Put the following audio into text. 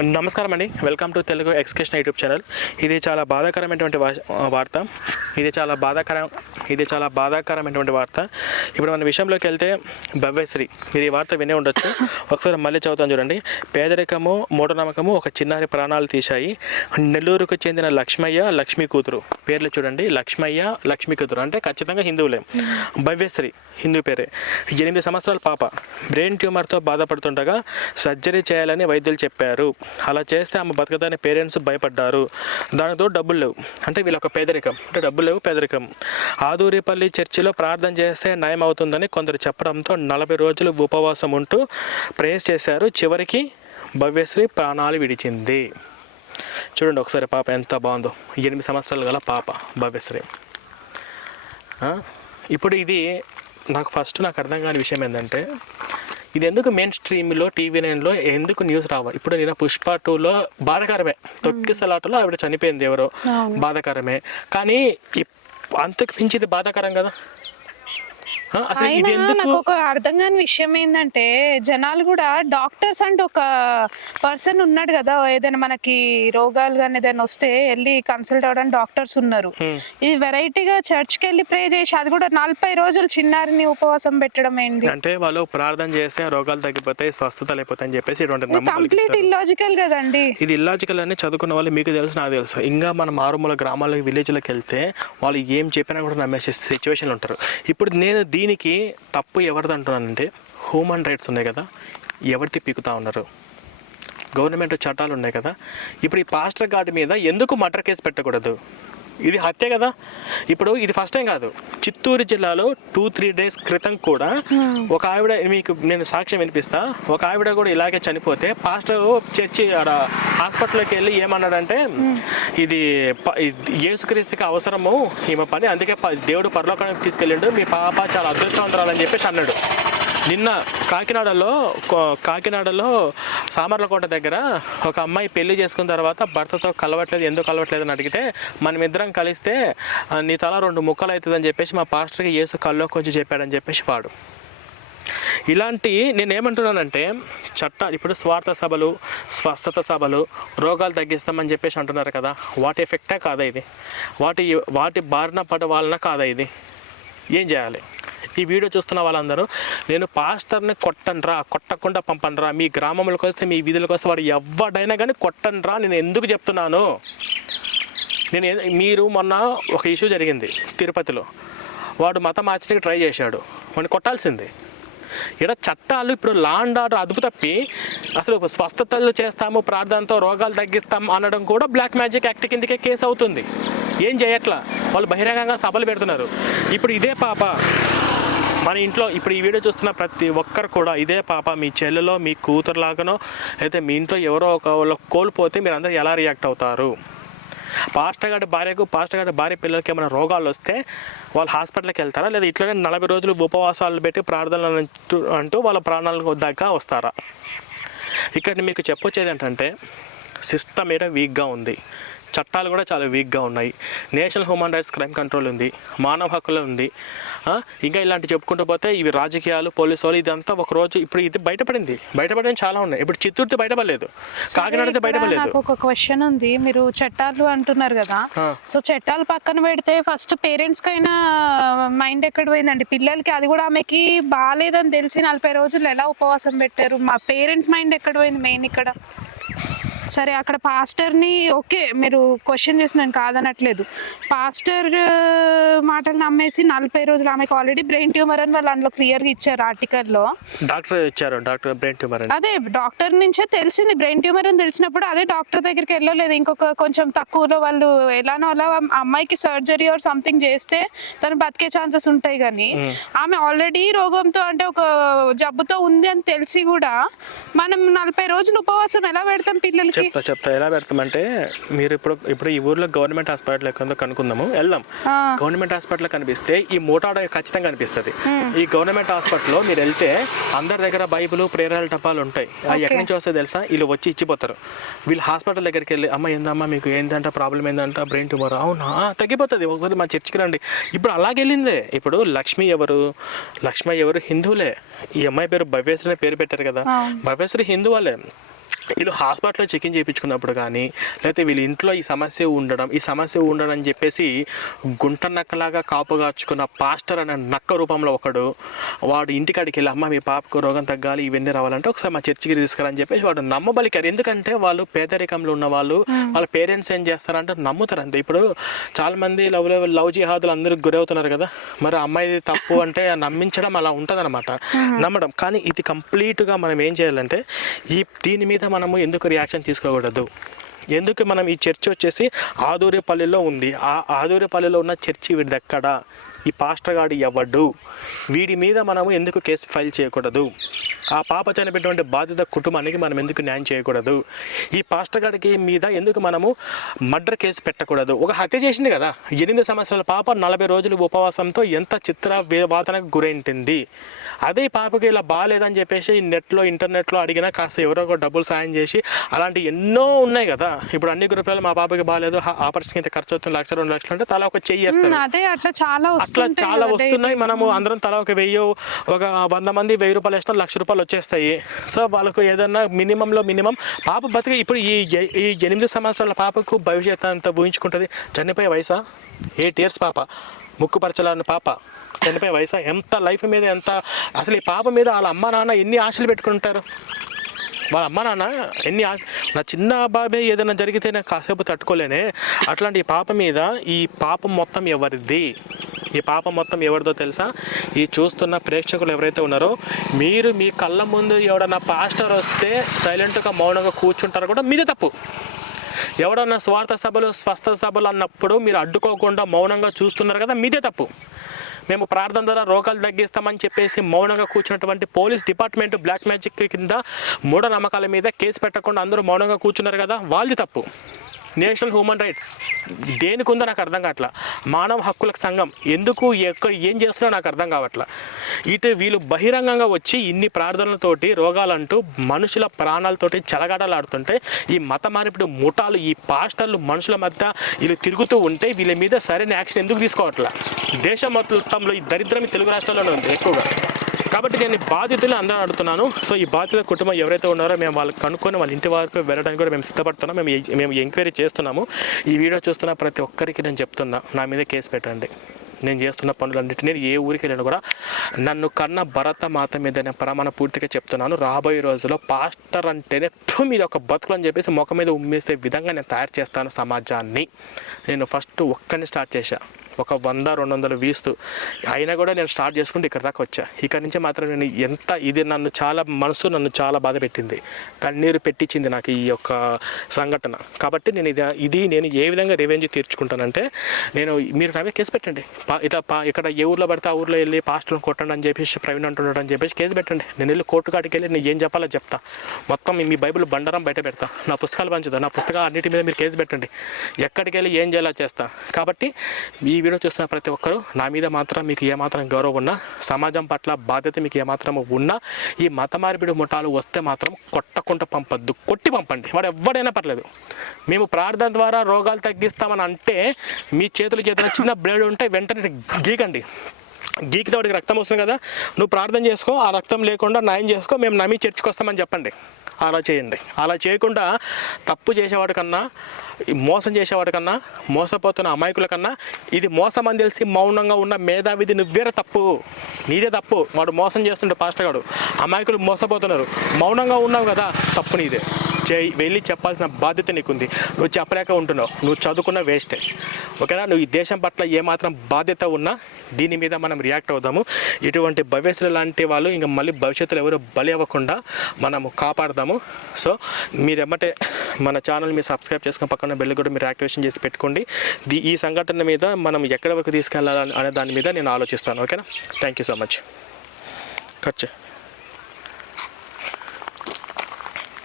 నమస్కారం అండి. Welcome to Telugu ఎక్స్కేషన్ యూట్యూబ్ ఛానల్. ఇది చాలా బాధాకరమైనటువంటి వా- వార్త. ఇది చాలా బాధాకరం ఇది చాలా బాధాకరమైనటువంటి వార్త. ఇప్పుడు మన విషయంలోకి వెళ్తే భవ్యశ్రీ. మీరు ఈ వార్త వినే ఉండొచ్చు. ఒకసారి మళ్ళీ చదువుతాను చూడండి. పేదరికము మూఢనమ్మకము ఒక చిన్నారి ప్రాణాలు తీశాయి. నెల్లూరుకు చెందిన లక్ష్మయ్య లక్ష్మీ కూతురు. పేర్లు చూడండి. లక్ష్మయ్య లక్ష్మీ కూతురు. అంటే ఖచ్చితంగా హిందువులే. భవ్యశ్రీ హిందూ పేరే. ఎనిమిది సంవత్సరాల పాప. బ్రెయిన్ ట్యూమర్తో బాధపడుతుండగా సర్జరీ చేయాలని వైద్యులు చెప్పారు. అలా చేస్తే ఆమె బతకదని పేరెంట్స్ భయపడ్డారు. దానితో డబ్బులు లేవు. అంటే వీళ్ళొక పేదరికం. అంటే డబ్బులు లేవు పేదరికం. ఆదూరిపల్లి చర్చిలో ప్రార్థన చేస్తే నయం అవుతుందని కొందరు చెప్పడంతో నలభై రోజులు ఉపవాసం ఉంటూ ప్రేస్ చేశారు. చివరికి భవ్యశ్రీ ప్రాణాలు విడిచింది. చూడండి ఒకసారి పాప ఎంత బాగుందో. ఎనిమిది సంవత్సరాలు గల పాప భవ్యశ్రీ. ఇప్పుడు ఇది నాకు ఫస్ట్ నాకు అర్థం కాని విషయం ఏంటంటే ఇది ఎందుకు మెయిన్ స్ట్రీమ్లో టీవీ నైన్లో ఎందుకు న్యూస్ రావ? ఇప్పుడు నేను పుష్ప టూలో బాధకరమే. తొక్కిసలాటలో ఆవిడ చనిపోయింది ఎవరో. బాధాకరమే. కానీ అంతకు మించి ఇది బాధాకరం కదా? అసలు అయినా నాకు ఒక అర్థం కాని విషయం ఏంటంటే జనాలు కూడా డాక్టర్స్ అంటే ఒక పర్సన్ ఉన్నాడు కదా ఏదైనా మనకి రోగాలు కానీ ఏదైనా వస్తే వెళ్ళి కన్సల్ట్ అవ్వడానికి డాక్టర్స్ ఉన్నారు. ఇది వెరైటీగా చర్చ్కి వెళ్ళి ప్రే చేసి అది కూడా నలభై రోజులు చిన్నారిని ఉపవాసం పెట్టడం ఏంటి అంటే వాళ్ళు ప్రార్థన చేస్తే రోగాలు తగ్గిపోతాయి స్వస్థతలు అయిపోతాయి అని చెప్పేసి ఇటువంటి నమ్మకాలు కంప్లీట్ ఇల్లాజికల్ కదండి. ఇది ఇల్లాజికల్ అని చదువుకున్న వాళ్ళు మీకు తెలుసు నాకు తెలుసు. ఇంకా మన మారుమూల గ్రామాలకు విలేజ్లకు వెళ్తే వాళ్ళు ఏం చెప్పినా కూడా నమ్మేసే సిచ్యువేషన్లు ఉంటారు. ఇప్పుడు నేను దీనికి తప్పు ఎవరిది అంటున్నానంటే హ్యూమన్ రైట్స్ ఉన్నాయి కదా ఎవరిది పీకుతా ఉన్నారు? గవర్నమెంట్ చట్టాలు ఉన్నాయి కదా. ఇప్పుడు ఈ పాస్టర్ గార్డ్ మీద ఎందుకు మర్డర్ కేసు పెట్టకూడదు? ఇది హత్య కదా? ఇప్పుడు ఇది ఫస్ట్ టైం కాదు. చిత్తూరు జిల్లాలో టూ త్రీ డేస్ క్రితం కూడా ఒక ఆవిడ మీకు నేను సాక్ష్యం వినిపిస్తా. ఒక ఆవిడ కూడా ఇలాగే చనిపోతే పాస్టర్ చర్చి ఆడ హాస్పిటల్కి వెళ్ళి ఏమన్నాడంటే ఇది ప- ఇది యేసుక్రీస్తుకి అవసరము ఈమె పని అందుకే దేవుడు పరలోకానికి తీసుకెళ్ళిండు మీ పాప చాలా అదృష్టవంతురాలని చెప్పేసి అన్నాడు. నిన్న కాకినాడలో కాకినాడలో సామర్లకోట దగ్గర ఒక అమ్మాయి పెళ్ళి చేసుకున్న తర్వాత భర్తతో కలవట్లేదు ఎందుకు కలవట్లేదు అని అడిగితే మనమిద్దరం కలిస్తే నీ తల రెండు ముక్కలు అవుతుందని చెప్పేసి మా పాస్టర్కి యేసు కల్లో కొంచెం చెప్పాడని చెప్పేసి వాడు. ఇలాంటి నేను ఏమంటున్నానంటే చట్ట ఇప్పుడు స్వార్థ సభలు స్వస్థత సభలు రోగాలు తగ్గిస్తామని చెప్పేసి అంటున్నారు కదా వాటి ఎఫెక్టే కాదా ఇది? వాటి వాటి బారిన పడ వాళ్ళన కాదా ఇది? ఏం చేయాలి? ఈ వీడియో చూస్తున్న వాళ్ళందరూ నేను పాస్టర్ని కొట్టండ్రా కొట్టకుండా పంపండ్రా మీ గ్రామంలోకి వస్తే మీ వీధులకు వస్తే వాడు ఎవడైనా కానీ కొట్టండ్రా నేను ఎందుకు చెప్తున్నాను? నేను మీరు మొన్న ఒక ఇష్యూ జరిగింది తిరుపతిలో. వాడు మతం మార్చడానికి ట్రై చేశాడు. వాడిని కొట్టాల్సింది. ఇక్కడ చట్టాలు ఇప్పుడు లాండ్ ఆర్డర్ అదుపు తప్పి అసలు స్వస్థతలు చేస్తాము ప్రార్థనతో రోగాలు తగ్గిస్తాం అనడం కూడా బ్లాక్ మ్యాజిక్ యాక్ట్ కిందకే కేసు అవుతుంది. ఏం చేయట్లా? వాళ్ళు బహిరంగంగా సభలు పెడుతున్నారు. ఇప్పుడు ఇదే పాప మన ఇంట్లో ఇప్పుడు ఈ వీడియో చూస్తున్న ప్రతి ఒక్కరు కూడా ఇదే పాప మీ చెల్లెలో మీ కూతురులాగానో అయితే మీ ఇంట్లో ఎవరో ఒక వాళ్ళు కోల్పోతే మీరు అందరూ ఎలా రియాక్ట్ అవుతారు? పాస్టర్ గారి భార్యకు పాస్టర్ గారి భార్య పిల్లలకి ఏమైనా రోగాలు వస్తే వాళ్ళు హాస్పిటల్కి వెళ్తారా? లేదా ఇట్లనే నలభై రోజులు ఉపవాసాలు పెట్టి ప్రార్థనలు అంటూ అంటూ వాళ్ళ ప్రాణాలకు దాకా వస్తారా? ఇక్కడ మీకు చెప్పొచ్చేది ఏంటంటే సిస్టమ్ ఏదో వీక్గా ఉంది. చట్టాలు కూడా చాలా వీక్గా ఉన్నాయి. National human rights crime control ఉంది. మానవ హక్కులు ఉంది. ఇంకా ఇలాంటి చెప్పుకుంటూ పోతే ఇవి రాజకీయాలు పోలీసు వాళ్ళు ఇదంతా ఒక రోజు ఇప్పుడు ఇది బయటపడింది. బయటపడిన చాలా ఉన్నాయి. ఇప్పుడు చిత్తూరుతో బయటపడలేదు. కాకినాడతో బయటపడలేదు. నాకు ఒక క్వశ్చన్ ఉంది. మీరు చట్టాలు అంటున్నారు కదా. సో చట్టాలు పక్కన పెడితే ఫస్ట్ పేరెంట్స్ కైనా మైండ్ ఎక్కడ పోయిందండి? పిల్లలకి అది కూడా ఆమెకి బాగాలేదని తెలిసి నలభై రోజులు ఎలా ఉపవాసం పెట్టారు? మా పేరెంట్స్ మైండ్ ఎక్కడ పోయింది మెయిన్ ఇక్కడ? సరే అక్కడ పాస్టర్ని ఓకే మీరు క్వశ్చన్ చేసి నేను కాదనట్లేదు. పాస్టర్ మాటలు నమ్మేసి నలభై రోజులు ఆమెకు ఆల్రెడీ బ్రెయిన్ ట్యూమర్ అని వాళ్ళు అందులో క్లియర్గా ఇచ్చారు ఆర్టికల్లో డాక్టర్ ఇచ్చారు డాక్టర్ బ్రెయిన్ ట్యూమర్ అదే డాక్టర్ నుంచే తెలిసింది బ్రెయిన్ ట్యూమర్ అని తెలిసినప్పుడు అదే డాక్టర్ దగ్గరికి వెళ్ళలేదు. ఇంకొక కొంచెం తక్కువలో వాళ్ళు ఎలానో అలా అమ్మాయికి సర్జరీ ఆర్ సంథింగ్ చేస్తే తను బతికే ఛాన్సెస్ ఉంటాయి కానీ ఆమె ఆల్రెడీ రోగంతో అంటే ఒక జబ్బుతో ఉంది అని తెలిసి కూడా మనం నలభై రోజులు ఉపవాసం ఎలా పెడతాం పిల్లలకి? చెప్తా చెప్తా. ఎలా పెడతామంటే మీరు ఇప్పుడు ఇప్పుడు ఈ ఊర్లో గవర్నమెంట్ హాస్పిటల్ ఎక్కడో కనుక్కుందాము. వెళ్దాం. గవర్నమెంట్ హాస్పిటల్ కనిపిస్తే ఈ మోటార్ ఖచ్చితంగా కనిపిస్తుంది. ఈ గవర్నమెంట్ హాస్పిటల్లో మీరు వెళ్తే అందరి దగ్గర బైబిల్ ప్రేరాల టపాలు ఉంటాయి. అవి ఎక్కడి నుంచి వస్తే తెలుసా? వీళ్ళు వచ్చి ఇచ్చిపోతారు. వీళ్ళు హాస్పిటల్ దగ్గరికి వెళ్ళి అమ్మ ఏందమ్మా మీకు ఏంటంట ప్రాబ్లం ఏంటంట బ్రెయిన్ ట్యూమర్? అవునా? తగ్గిపోతుంది. ఒకసారి మా చర్చికి రండి. ఇప్పుడు అలాగే వెళ్ళిందే. ఇప్పుడు లక్ష్మి ఎవరు? లక్ష్మి ఎవరు? హిందువులే. ఈ అమ్మాయి పేరు భవ్యశ్రీ పేరు పెట్టారు కదా. భవ్యశ్రీ హిందువులే. వీళ్ళు హాస్పిటల్లో చెకింగ్ చేయించుకున్నప్పుడు కానీ లేకపోతే వీళ్ళ ఇంట్లో ఈ సమస్య ఉండడం ఈ సమస్య ఉండడం అని చెప్పేసి గుంట నక్కలాగా కాపు కాచుకున్న పాస్టర్ అనే నక్క రూపంలో ఒకడు వాడు ఇంటికాడికి వెళ్ళి అమ్మ మీ పాపకు రోగం తగ్గాలి ఇవన్నీ రావాలంటే ఒకసారి మా చర్చికి తీసుకురని చెప్పేసి వాడు నమ్మబలికారు. ఎందుకంటే వాళ్ళు పేదరికంలో ఉన్న వాళ్ళు వాళ్ళ పేరెంట్స్ ఏం చేస్తారంటే నమ్ముతారు అంతే ఇప్పుడు చాలా మంది లవ్ లవ్ జిహాదులు అందరూ గురవుతున్నారు కదా. మరి అమ్మాయిది తప్పు అంటే నమ్మించడం అలా ఉంటుందన్నమాట. నమ్మడం. కానీ ఇది కంప్లీట్గా మనం ఏం చేయాలంటే ఈ దీని మీద మనము ఎందుకు రియాక్షన్ తీసుకోకూడదు? ఎందుకు మనం ఈ చర్చి వచ్చేసి ఆదూరిపల్లిలో ఉంది? ఆ ఆదూరిపల్లిలో ఉన్న చర్చి వీడిది ఎక్కడ ఈ పాస్టర్ గాడు ఎవడు? వీడి మీద మనము ఎందుకు కేసు ఫైల్ చేయకూడదు? ఆ పాప చనిపోయినటువంటి బాధిత కుటుంబానికి మనం ఎందుకు న్యాయం చేయకూడదు? ఈ పాస్టర్ గారికి మీద ఎందుకు మనము మర్డర్ కేసు పెట్టకూడదు? ఒక హత్య చేసింది కదా ఎనిమిది సంవత్సరాల పాప నలభై రోజులు ఉపవాసంతో ఎంత చిత్ర వాదనకు గురైంటుంది. అదే పాపకి ఇలా బాగాలేదని చెప్పేసి నెట్లో ఇంటర్నెట్లో అడిగినా కాస్త ఎవరో ఒక డబ్బులు సాయం చేసి అలాంటి ఎన్నో ఉన్నాయి కదా. ఇప్పుడు అన్ని గ్రూపులలో మా పాపకి బాగాలేదు ఆపరేషన్ ఇంత ఖర్చు అవుతుంది లక్ష రెండు లక్షలు అంటే తలా ఒక చెయ్యి అదే అట్లా చాలా అట్లా చాలా వస్తున్నాయి. మనము అందరం తలా ఒక వెయ్యి ఒక వంద మంది వెయ్యి రూపాయలు వేసినా లక్ష రూపాయలు వచ్చేస్తాయి. సో వాళ్ళకు ఏదన్నా మినిమంలో మినిమం పాప బతికి ఇప్పుడు ఈ ఈ ఎనిమిది సంవత్సరాల పాపకు భవిష్యత్తు అంతా ఊహించుకుంటుంది. చనిపోయే వయసా? ఎయిట్ ఇయర్స్ పాప. ముక్కుపరచాలని పాప. చనిపోయే వయసా? ఎంత లైఫ్ మీద ఎంత అసలు ఈ పాప మీద వాళ్ళ అమ్మ నాన్న ఎన్ని ఆశలు పెట్టుకుంటారు? వాళ్ళ అమ్మ నాన్న ఎన్ని ఆశ నా చిన్న బాబే ఏదైనా జరిగితే నేను కాసేపు తట్టుకోలేనే. అట్లాంటి ఈ పాప మీద ఈ పాపం మొత్తం ఎవరిది? ఈ పాపం మొత్తం ఎవరిదో తెలుసా? ఈ చూస్తున్న ప్రేక్షకులు ఎవరైతే ఉన్నారో మీరు మీ కళ్ళ ముందు ఎవడన్నా పాస్టర్ వస్తే సైలెంట్గా మౌనంగా కూర్చుంటారో కూడా మీదే తప్పు. ఎవడన్నా స్వార్థ సభలు స్వస్థ సభలు అన్నప్పుడు మీరు అడ్డుకోకుండా మౌనంగా చూస్తున్నారు కదా మీదే తప్పు. మేము ప్రార్థన ద్వారా రోగాలు తగ్గిస్తామని చెప్పేసి మౌనంగా కూర్చున్నటువంటి పోలీస్ డిపార్ట్మెంట్ బ్లాక్ మ్యాజిక్ కింద మూఢనమ్మకాల మీద కేసు పెట్టకుండా అందరూ మౌనంగా కూర్చున్నారు కదా వాళ్ళది తప్పు. National human rights. దేనికి ఉందో నాకు అర్థం కావట్లా. మానవ హక్కులకు సంఘం. ఎందుకు ఎక్కడ ఏం చేస్తున్నా నాకు అర్థం కావట్లా. ఇటు వీళ్ళు బహిరంగంగా వచ్చి ఇన్ని ప్రార్థనలతోటి రోగాలంటూ మనుషుల ప్రాణాలతోటి చెలగాటలాడుతుంటే ఈ మత మారిపిడి ముఠాలు ఈ పాస్టర్లు మనుషుల మధ్య వీళ్ళు తిరుగుతూ ఉంటే వీళ్ళ మీద సరైన యాక్షన్ ఎందుకు తీసుకోవట్లా? దేశం మొత్తంలో ఈ దరిద్రం తెలుగు రాష్ట్రాల్లోనే ఉంది ఎక్కువగా. కాబట్టి నేను బాధితులు అందరూ అడుగుతున్నాను. సో ఈ బాధిత కుటుంబం ఎవరైతే ఉన్నారో మేము వాళ్ళు కనుక్కొని వాళ్ళ ఇంటి వరకు వెళ్ళడానికి కూడా మేము సిద్ధపడుతున్నాం. మేము మేము ఎంక్వైరీ చేస్తున్నాము. ఈ వీడియో చూస్తున్న ప్రతి ఒక్కరికి నేను చెప్తున్నా. నా మీద కేసు పెట్టండి. నేను చేస్తున్న పనులన్నిటి నేను ఏ ఊరికి వెళ్ళినా కూడా నన్ను కన్న భరత మాత మీద నేను ప్రమాణ పూర్తిగా చెప్తున్నాను. రాబోయే రోజుల్లో పాస్టర్ అంటేనే "ఫు, మీద ఒక బతుకులు అని చెప్పేసి ముఖం మీద ఉమ్మేసే విధంగా నేను తయారు చేస్తాను సమాజాన్ని. నేను ఫస్ట్ ఒక్కడిని స్టార్ట్ చేశాను ఒక వంద రెండు వందలు వీస్తూ అయినా కూడా నేను స్టార్ట్ చేసుకుంటే ఇక్కడ దాకా వచ్చా. ఇక్కడ నుంచి మాత్రం నేను ఎంత ఇది నన్ను చాలా మనసు నన్ను చాలా బాధ పెట్టింది. కన్నీరు పెట్టించింది నాకు ఈ యొక్క సంఘటన. కాబట్టి నేను ఇది ఇది నేను ఏ విధంగా రివెంజ్ తీర్చుకుంటానంటే నేను మీరు నావే కేసు పెట్టండి. పా ఇట్లా పా ఇక్కడ ఏ ఊర్లో పడితే ఆ ఊర్లో వెళ్ళి పాస్టర్ని కొట్టండి అని చెప్పేసి ప్రవీణ్ అంటున్నాడు అని చెప్పేసి కేసు పెట్టండి. నేను వెళ్ళి కోర్టు కాడికి వెళ్ళి నేను ఏం చెప్పాలో చెప్తా. మొత్తం మీ బైబిల్ బండారం బయట పెడతా. నా పుస్తకాలు పంచుదా నా పుస్తకాలు అన్నిటి మీద మీరు కేసు పెట్టండి. ఎక్కడికి వెళ్ళి ఏం చేయాలో చేస్తా. కాబట్టి ఈ వీడియో చూస్తున్న ప్రతి ఒక్కరూ నా మీద మాత్రం మీకు ఏమాత్రం గౌరవం ఉన్నా సమాజం పట్ల బాధ్యత మీకు ఏమాత్రం ఉన్నా ఈ మత మార్పిడి ముఠాలు వస్తే మాత్రం కొట్టకుండా పంపద్దు కొట్టి పంపండి. వాడు ఎవడైనా పర్లేదు. మేము ప్రార్థన ద్వారా రోగాలు తగ్గిస్తామని అంటే మీ చేతుల చేతుల చిన్న బ్లేడ్ ఉంటే వెంటనే గీకండి. గీకితే వాడికి రక్తం వస్తుంది కదా నువ్వు ప్రార్థన చేసుకో ఆ రక్తం లేకుండా నయం చేసుకో మేము నమ్మి చర్చకు వస్తామని చెప్పండి. అలా చేయండి. అలా చేయకుండా తప్పు చేసేవాడికన్నా మోసం చేసేవాడికన్నా మోసపోతున్న అమాయకుల కన్నా ఇది మోసం అని తెలిసి మౌనంగా ఉన్న మేధావిధి నువ్వేరే తప్పు? నీదే తప్పు. వాడు మోసం చేస్తుంటే పాస్టర్ గాడు అమాయకులు మోసపోతున్నారు. మౌనంగా ఉన్నావు కదా తప్పు నీదే. చేయి వెళ్ళి చెప్పాల్సిన బాధ్యత నీకుంది. నువ్వు చెప్పలేక ఉంటున్నావు. నువ్వు చదువుకున్న వేస్టే. ఓకేనా? నువ్వు ఈ దేశం పట్ల ఏమాత్రం బాధ్యత ఉన్నా దీని మీద మనం రియాక్ట్ అవుదాము. ఇటువంటి భవిష్యత్తులు లాంటి వాళ్ళు ఇంకా మళ్ళీ భవిష్యత్తులో ఎవరు బలి అవ్వకుండా మనము కాపాడదాము. సో మీరు ఎమ్మటే మన ఛానల్ మీరు సబ్స్క్రైబ్ చేసుకుని పక్కన బెల్ కూడా మీరు యాక్టివేషన్ చేసి పెట్టుకోండి. ది ఈ సంఘటన మీద మనం ఎక్కడి వరకు తీసుకెళ్ళాలని అనే దాని మీద నేను ఆలోచిస్తాను. ఓకేనా? Thank you so much. ఖర్చు